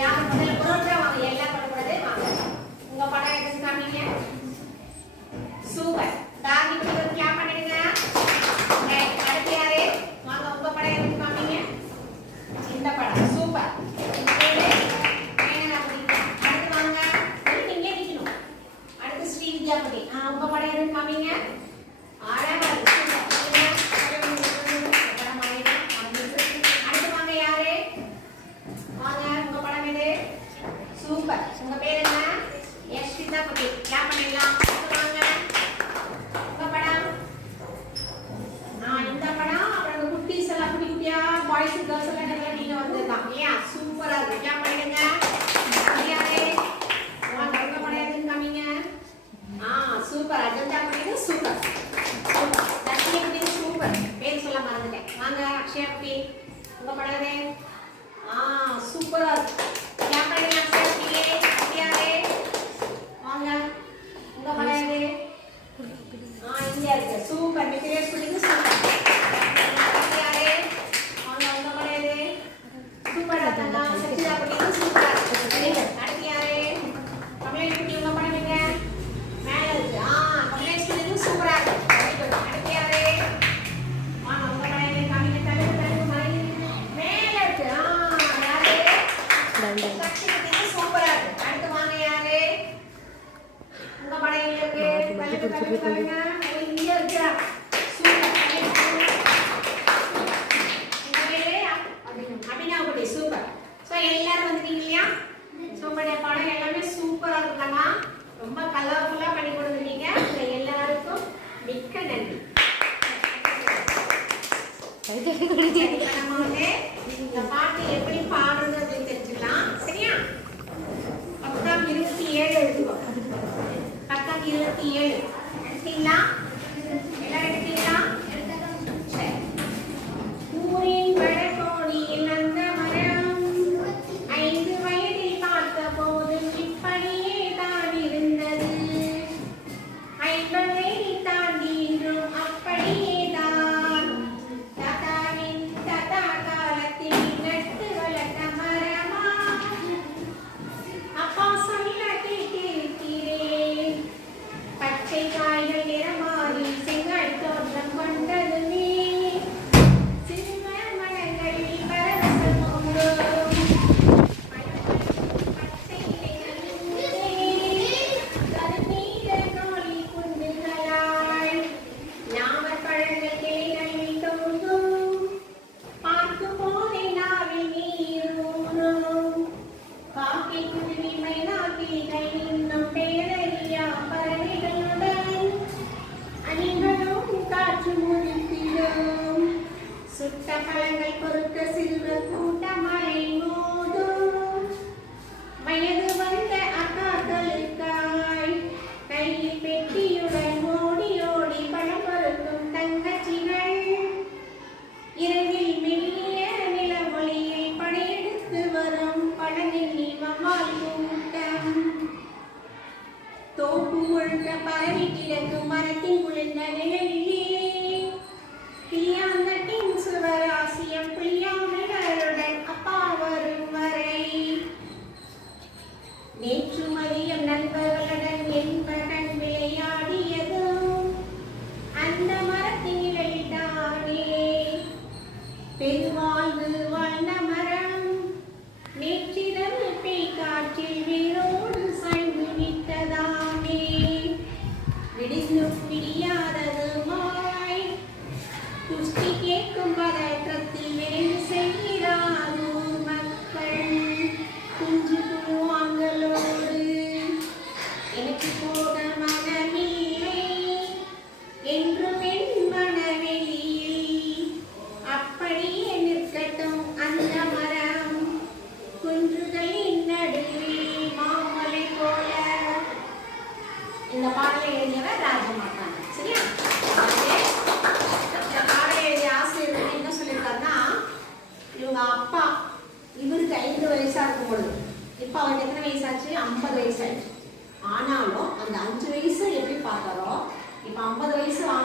याद சூப்பர் உங்க பேர் என்ன? எஸ் சீதாபதி கிளாப் பண்ணிடலாம். படம்? நான் இந்த படம் அப்புறம் குட்டீஸ் எல்லாம் குட்டி குட்டியா பாய்ஸ் கேர்ள்ஸ் எல்லாம் டெவலப் நீங்க வந்திருக்காங்க இல்லையா? சூப்பரா இருக்கு. கிளாப் பண்ணிடுங்க. சூப்பர் அஜந்தா பண்ணிடு சூப்பர் தர்ஷினி குட்டி சூப்பர் பேர் சொல்ல மறந்துட்டேன். வாங்க அக்ஷயா குட்டி. உங்க படம் பிடிச்சிட்டு கொஞ்சம் சூப்பர் ஸோ எல்லாரும் வந்துட்டீங்க இல்லையா ஸோ எல்லாமே சூப்பராக இருக்காங்க ரொம்ப கலர்ஃபுல்லாக பண்ணி கொடுத்துருக்கீங்க எல்லாருக்கும் மிக்க நன்றி கலங்கள் பொறுத்த சிறுவர் கூட்டமாய் மோதும். வயது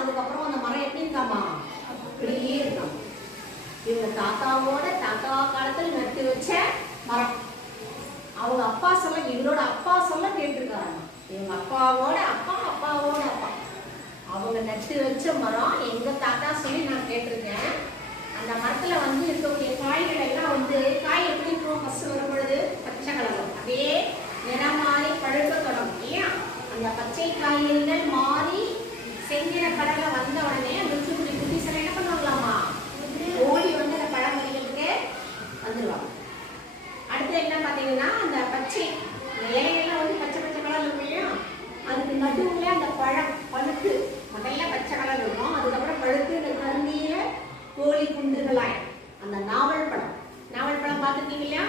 அதுக்கப்புறம் அந்த மரம் எப்படி இருந்தாமா அப்படியே இருக்காம். இவங்க தாத்தாவோட தாத்தா காலத்தில் நட்டு வச்ச மரம். அவங்க அப்பா சொல்ல இவரோட அப்பா சொல்ல கேட்டிருக்காங்க இவங்க அப்பாவோட அப்பா அப்பாவோட அப்பா. அவங்க நட்டு வச்ச மரம் எங்க தாத்தா சொல்லி நான் கேட்டிருக்கேன். அந்த இலையெல்லாம் வந்து பச்சை பச்சை கலர் இருக்கும் இல்லையா அதுக்கு நடுவுல அந்த பழம் பழுத்து. முதல்ல பச்சை கலர் இருக்கும். அதுக்கப்புறம் பழுத்து அந்த கருந்திய கோழி குண்டுகளாய் அந்த நாவல் பழம். நாவல் பழம் பார்த்துருக்கீங்க இல்லையா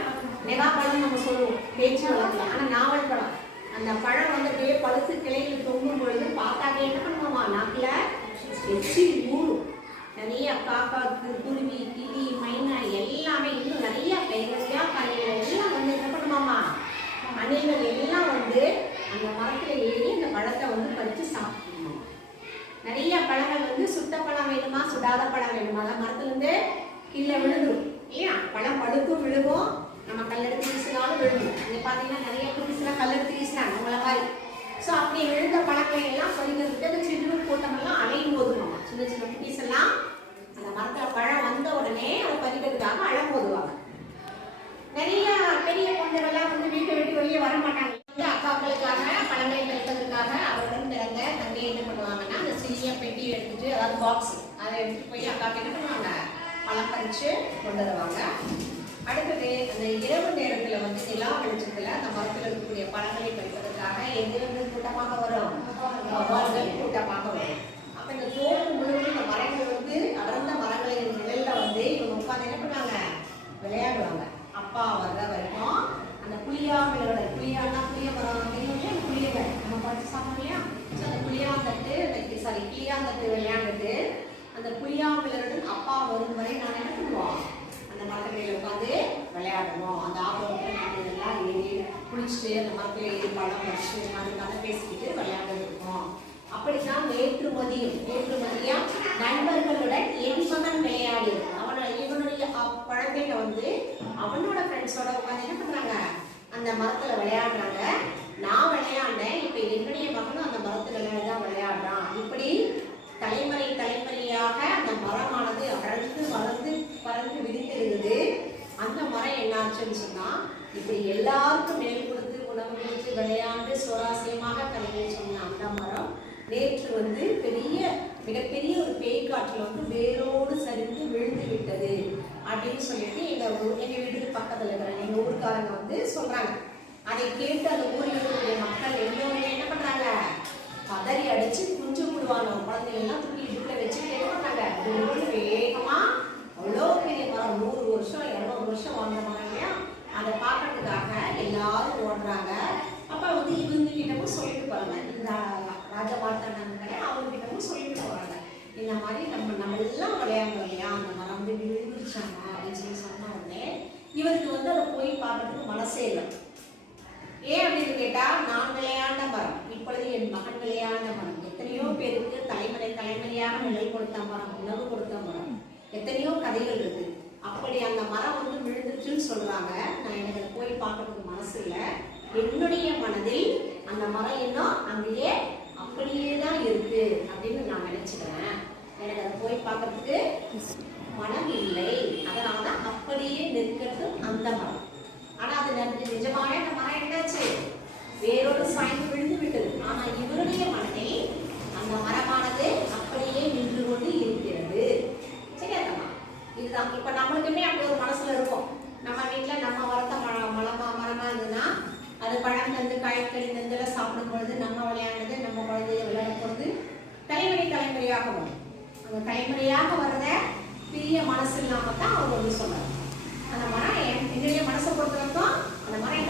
நெகா பழம் நம்ம சொல்லுவோம். பேச்சு வழக்கில். ஆனால் நாவல் பழம். அந்த பழம் வந்து அப்படியே பழுத்து கிளையில் தொங்கும் பொழுது பார்த்தாக்க என்ன பண்ணுவோமா? நாக்கில் எச்சி ஊறும். நிறைய காக்கா குருவி கிளி மைனா எல்லாமே இன்னும் நிறைய பெருமையா கலைகள் எல்லாம் வந்து என்ன பண்ணுமாமா? அணில்கள் எல்லாம் வந்து அந்த மரத்தில் ஏறி அந்த பழத்தை வந்து பறித்து சாப்பிடணும். நிறைய பழங்கள் வந்து சுட்ட பழம் வேணுமா சுடாத பழம் வேணுமா? அதான் மரத்துலேருந்து கீழே விழுந்துடும் ஏன்? பழம் பழுக்கும் விழுகும். நம்ம கல்லெடுத்து வீசினாலும் விழுகும் இங்க பார்த்தீங்கன்னா நிறைய புதுசுலாம் கல்லெடுத்து வீசினாங்க நம்மள மாதிரி. ஸோ அப்படி விழுந்த பழங்களை எல்லாம் பறிக்கிறதுக்கு அந்த சின்ன கூட்டமெல்லாம் அலையும் போதுமாமா சின்ன சின்ன குட்டிஸ் எல்லாம் அந்த மரத்தில் பழம் வந்த உடனே அதை பறிக்கிறதுக்காக அழம் போதுவாங்க நிறைய பெரிய பொண்ணுகள்லாம் வந்து வர மாட்டாங்க வந்து அக்காக்களுக்காக பழங்களை பறிப்பதற்காக அவருடன் பிறந்த தங்கை என்ன பண்ணுவாங்கன்னா அந்த சிறிய பெட்டி எடுத்துட்டு அதாவது பாக்ஸ் அதை எடுத்துட்டு போய் அக்காவுக்கு என்ன பண்ணுவாங்க? பழம் பறிச்சு கொண்டு வருவாங்க. அடுத்தது அந்த இரவு நேரத்தில் வந்து நிலா வெளிச்சத்துல அந்த மரத்துல இருக்கக்கூடிய பழங்களை பறிப்பதற்காக எது வந்து கூட்டமாக வரும்? வௌவால்கள் கூட்டமாக வரும் அப்ப இந்த தோட்டம் முழுவதும் இந்த மரங்கள் வந்து அடர்ந்த மரங்களின் நிழல்ல வந்து இவங்க உட்கார்ந்து என்ன பண்ணுவாங்க விளையாடுவாங்க அப்பா வர்ற வரைக்கும் அந்த புளியாமலோட புளியானா புளிய மரம் தெரியும் இல்லையா அந்த புளியங்கள் நம்ம படிச்சு சாப்பிடுவோம் இல்லையா ஸோ அந்த புளியாந்தட்டு அந்த சாரி கிளியாந்தட்டு விளையாண்டுட்டு அந்த புளியாமலருடன் அப்பா வரும் வரை நான் என்ன பண்ணுவோம் அந்த மரத்துக்கையில் உட்காந்து விளையாடுவோம் அந்த ஆபரணம் எல்லாம் ஏறி குளிச்சுட்டு அந்த மரத்துல பழம் வச்சு அது கதை பேசிக்கிட்டு விளையாண்டுட்டு இருக்கோம். அப்படிதான் வேற்றுமதியும். வேற்றுமதியா? நண்பர்களுடன் என் மகன் விளையாடி. அவனோட இவனுடைய குழந்தைங்க வந்து அவனோட ஃப்ரெண்ட்ஸோட உட்காந்து என்ன பண்றாங்க? அந்த மரத்துல விளையாடுறாங்க. நான் விளையாண்டேன். இப்ப என்னுடைய மகனும் அந்த மரத்துல தான் விளையாடுறான். இப்படி தலைமுறை தலைமுறையாக அந்த மரமானது வளர்ந்து வளர்ந்து பறந்து விரித்திருந்தது அந்த மரம் என்னாச்சுன்னு சொன்னா இப்படி எல்லாருக்கும் மேல் கொடுத்து விளையாண்டு சுவாரஸ்யமாக கலையை சொன்ன அந்த மரம் நேற்று வந்து பெரிய மிகப்பெரிய ஒரு பேய்க்காற்றில் வந்து வேரோடு சரிந்து விழுந்து விட்டது அப்படின்னு சொல்லிட்டு எங்கள் ஊர் எங்கள் வீட்டுக்கு பக்கத்தில் இருக்கிற எங்கள் ஊருக்காரங்க வந்து சொல்கிறாங்க அதை கேட்டு அந்த ஊரில் இருக்கக்கூடிய மக்கள் எல்லோருமே என்ன பண்ணுறாங்க பதறி அடித்து குஞ்சு போடுவாங்க. குழந்தைங்க எல்லாம் தூக்கி இடுப்புல வச்சு என்ன பண்ணாங்க வேகமாக வேகமா அவ்வளோ பெரிய மரம் நூறு வருஷம் இரநூறு வருஷம் வாழ்ந்த மரம் இல்லையா அதை பார்க்கறதுக்காக எல்லாரும் ஓடுறாங்க அப்ப வந்து இவங்க சொல்லிட்டு போகிறாங்க இந்த ராஜா பார்த்தாங்க அவங்க கிட்டமும் சொல்லிட்டு போகிறாங்க இந்த மாதிரி நம்ம நம்ம எல்லாம் விளையாண்டோம் இல்லையா? அந்த மரம் வந்து விழுந்துருச்சாங்க அப்படின்னு சொல்லி சொன்ன உடனே இவருக்கு வந்து அதை போய் பார்க்கறதுக்கு மனசே இல்லை. ஏன் அப்படின்னு கேட்டால் நான் விளையாண்ட மரம் இப்பொழுது என் மகன் விளையாண்ட மரம் எத்தனையோ பேருக்கு தலைமுறை தலைமுறையாக நிழல் கொடுத்த மரம் உணவு கொடுத்த மரம் எத்தனையோ கதைகள் இருக்கு. அப்படி அந்த மரம் வந்து விழுந்துச்சுன்னு சொல்றாங்க. நான் எனக்கு போய் பார்க்கறதுக்கு மனசு இல்லை. என்னுடைய மனதில் அந்த மரம் இன்னும் அங்கேயே அப்படியே தான் இருக்கு அப்படின்னு நான் நினைச்சுக்கிறேன். எனக்கு அதை போய் பார்க்கறதுக்கு மனம் இல்லை. அதனால தான் அப்படியே நிற்கிறது அந்த மரம். ஆனா அது நன்றி அந்த மரம் என்னாச்சு? வேறொரு சாய்ந்து விழுந்து விட்டது. ஆனா இவருடைய மனதை அந்த மரமானது அப்படியே நின்று கொண்டு இருக்கிறது. சரியாதம்மா இதுதான். இப்ப நம்மளுக்குமே அப்படி ஒரு மனசுல இருக்கும். நம்ம வீட்டில் நம்ம வளர்த்த மரம் மலமா மரமா இருந்ததுன்னா அது பழம் தந்து காய்கறி தந்துல சாப்பிடும் பொழுது நம்ம விளையாடுறது நம்ம குழந்தைய விளையாட போறது தலைமுறை தலைமுறையாக வரும் அந்த தலைமுறையாக வர்றத பெரிய மனசு இல்லாமல் தான் அவங்க வந்து சொல்கிறாங்க அந்த மரம் என்- என்னுடைய மனசை பொறுத்த வரைக்கும் அந்த மரம்